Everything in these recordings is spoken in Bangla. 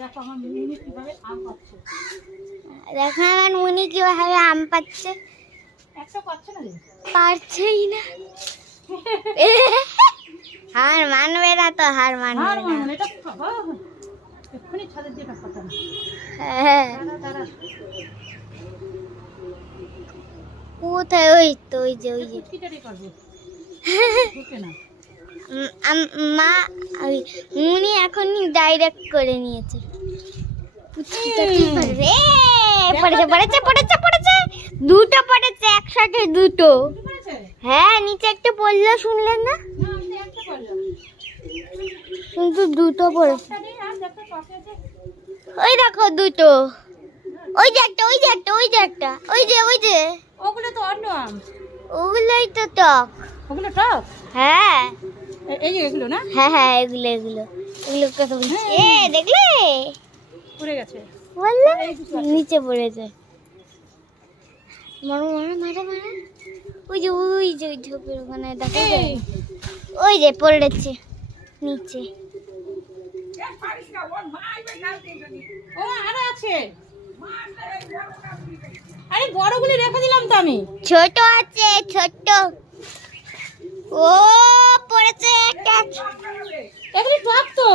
দেখো আমার মুনি কিভাবে আম পাচ্ছে। দেখো আমার মুনি কিভাবে আম পাচ্ছে। একটা পাচ্ছে না রে, পারছেই না। হার মানবে না তো, হার মানবে আর না। মানে এটা বাবা এক্ষুনি ছাদের দিয়ে পাতা না। হ্যাঁ দাঁড়া দাঁড়া, কোথায়? ওই তো, ওই যে ওই যে কুচকিটারি করবে ঢুকে না। মা ওই মুনি এখনই ডাইরেক্ট করে নিয়েছে। পুচকিটা কি করবে? পড়েছে পড়েছে পড়েছে পড়েছে, দুটো পড়েছে একসাথে, দুটো। ঠিক আছে হ্যাঁ নিচে একটা পড়লো, শুনলেন না? না, আমি একটা করলাম। কিন্তু দুটো পড়েছে। একটা নেই, আর দেখো টকে আছে। ওই দেখো দুটো, ওই যে একটা, ওই যে একটা, ওই যে একটা, ওই যে ওই যে, ওগুলো তো অন্য আম। ওগুলোই তো টক। ওগুলো টক। হ্যাঁ এই যে এগুলো না, হ্যাঁ হ্যাঁ, এগুলো এগুলো এগুলো কথা বলছি। দেখলে পড়ে গেছে। বললাম নিচে পড়েছে। মারো মারো মারো মারো, ওই যে ওই যে ওই ঝোপের ওখানে দেখো, এই ওই যে পড়েছে নিচে। ও আরো আছে। আরে বড়গুলি রেখে দিলাম তো আমি। ছোট আছে ছোট, ও পড়েছে একটা। এগুলি টক তো।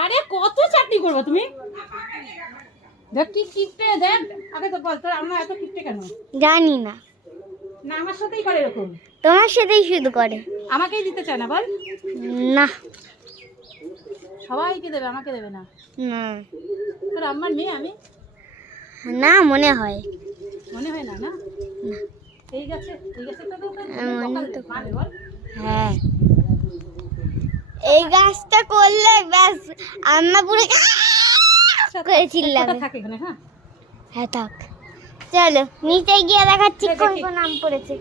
আরে কত চাটনি করবে তুমি? দেখ কি কিপটে, দেখ আগে তো বল তোর আমরা এত কিপটে কেন? জানি না, না আমার সাথেই করে এরকম, তোমার সাথেই শুধু করে। আমাকেই দিতে চায় না বল। না সবাইকে দেবে, আমাকে দেবে না। না তোর আমার মেয়ে আমি, না মনে হয়। মনে হয় না না। না। এই গাছে তো মনে তো মানে বল। হ্যাঁ, এই গাছটা করলে ব্যাস আম্মা পুরো করে চিল্লাবে। থাকে এখানে। হ্যাঁ হ্যাঁ থাক, চলো নিচে গিয়ে দেখাচ্ছি দেখি। কোন কোন আম পড়েছে।